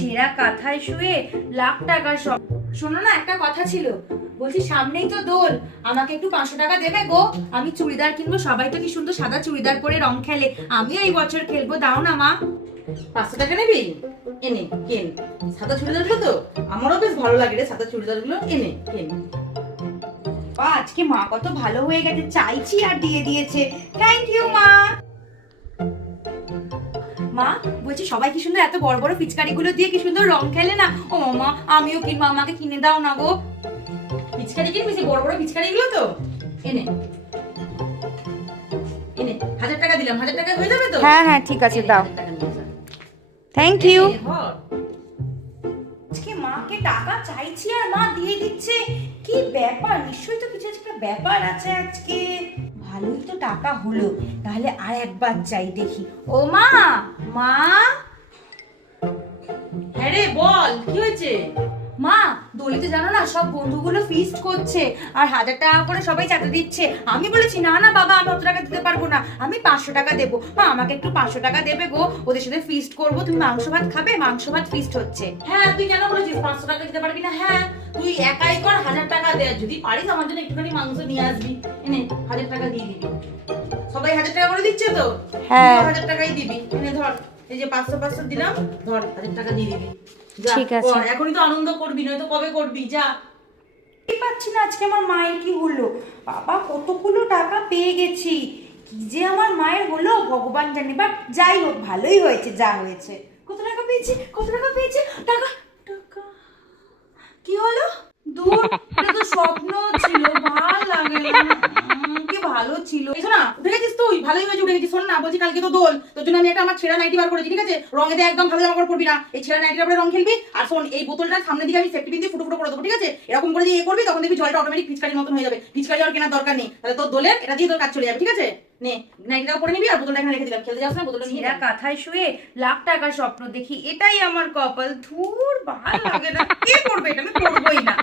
ছেঁড়া কাঁথায় শুয়ে লাখ টাকার সব। শোনো না, একটা কথা ছিল, বলছি সামনেই তো দোল, আমাকে একটু 500 টাকা দেবে গো? আমি চুড়িদার কিনবো, সবাই তো কি সুন্দর সাদা চুড়িদার পরে রং খেলে, আমিও এই বছর খেলবো, দাও না মা। 500 টাকা নেবি? এনে কেন। সাদা চুড়িদারগুলো তো আমারও বেশ ভালো লাগে রে, সাদা চুড়িদারগুলো এনে কেন। বা আজকে মা কত ভালো হয়ে গেছে, চাইছি আর দিয়ে দিয়েছে। থ্যাংক ইউ মা। মা বলছি সবাই কি সুন্দর এত বড় বড় পিচকারি গুলো দিয়ে কি সুন্দর রং খেলে না। ও মা, আমিও কিনবো, আমাকে কিনে দাও না গো। পিচকারি কিনবি? সেই বড় বড় পিচকারিগুলো তো এনে এনে 1000 টাকা দিলাম, 1000 টাকা হয়ে যাবে তো? হ্যাঁ হ্যাঁ ঠিক আছে, এনে, দাও। 1000 টাকা নিয়ে যা। Thank you. এনে, ধর। আজকে মাকে টাকা চাইছি আর মা দিয়ে দিচ্ছে, কি ব্যাপার? নিশ্চয়ই তো কিছু একটা ব্যাপার আছে আজকে। ভালোই তো টাকা হলো, তাহলে আর একবার চাই, দেখি। ও মা, মা। হ্যাঁ রে, বল কি হয়েছে? মা, দলিতে জানো না সব বন্ধুগুলো ফিস্ট করছে আর 1000 টাকা করে সবাই চাঁদা দিচ্ছে। আমি বলেছি না না বাবা, আমি অত টাকা দিতে পারবো না, আমি 500 টাকা দেবো। মা আমাকে একটু 500 টাকা দেবে গো, ওদের সাথে ফিস্ট করবো। তুমি মাংস ভাত খাবে? মাংস ভাত ফিস্ট হচ্ছে। হ্যাঁ, তুই কেন বলেছিস 500 টাকা দিতে পারবি না? হ্যাঁ, তুই একাই কর, 1000 টাকা দে। যদি পারিস আমার জন্য একটুখানি মাংস নিয়ে আসবি, এনে 1000 টাকা দিয়ে দিবি। সবাই 1000 টাকা করে দিচ্ছে তো? হ্যাঁ। 1000 টাকাই দিবি। এনে ধর, এই যে 500 500 দিলাম, ধর 1000 টাকা দিয়ে দিবি। যা, ঠিক আছে। কর। এখনই তো আনন্দ করবি, নয়তো কবে করবি? যা। পাচ্ছি না আজকে আমার মায়ের কি হলো। বাবা কতগুলো টাকা পেয়ে গেছি, কি যে আমার মায়ের হলো ভগবান জানে। বাট যাই হোক, ভালোই হয়েছে যা হয়েছে। কত টাকা পেয়েছি, কত টাকা পেয়েছি? টাকা টাকা কি হলো? দূর, এটা তো স্বপ্ন ছিল, ভাল লাগে না। কি ভালো ছিল। এই শোনা, উঠে গেছিস তুই? ভালোই হয়েছে উঠে গেছিস। শোন না, বলছি কালকে তো দোল, তোর জন্য আমি একটা আমার ছেঁড়া নাইটি বার করেছি, ঠিক আছে? রঙে দিয়ে একদম ভালো জামা কাপড় পরবি না, এই ছেঁড়া নাইটির উপরে রং খেলবি। আর শোন, এই বোতলটার সামনে দিকে আমি সেফটি পিন দিয়ে ফুটো ফুটো করে দেবো, ঠিক আছে? এরকম করে দিয়ে করবি, তখন দেখবি জলটা অটোমেটিক পিচকারির মতন হয়ে যাবে। পিচকারি আর কেনার দরকার নেই, তাহলে তোর দোলের এটা দিয়ে তোর কাজ চলে যাবে, ঠিক আছে? নে, নাইটিটা পরে নিবি আর বোতলটা এখানে রেখে দিলাম, খেলতে যাস না, বোতলটা নিয়ে ছেঁড়া কাঁথায় শুয়ে লাখ টাকার স্বপ্ন দেখি, এটাই আমার কপাল। ধুর, ভাল লাগে না। কে করবে এটা? আমি করবোই না।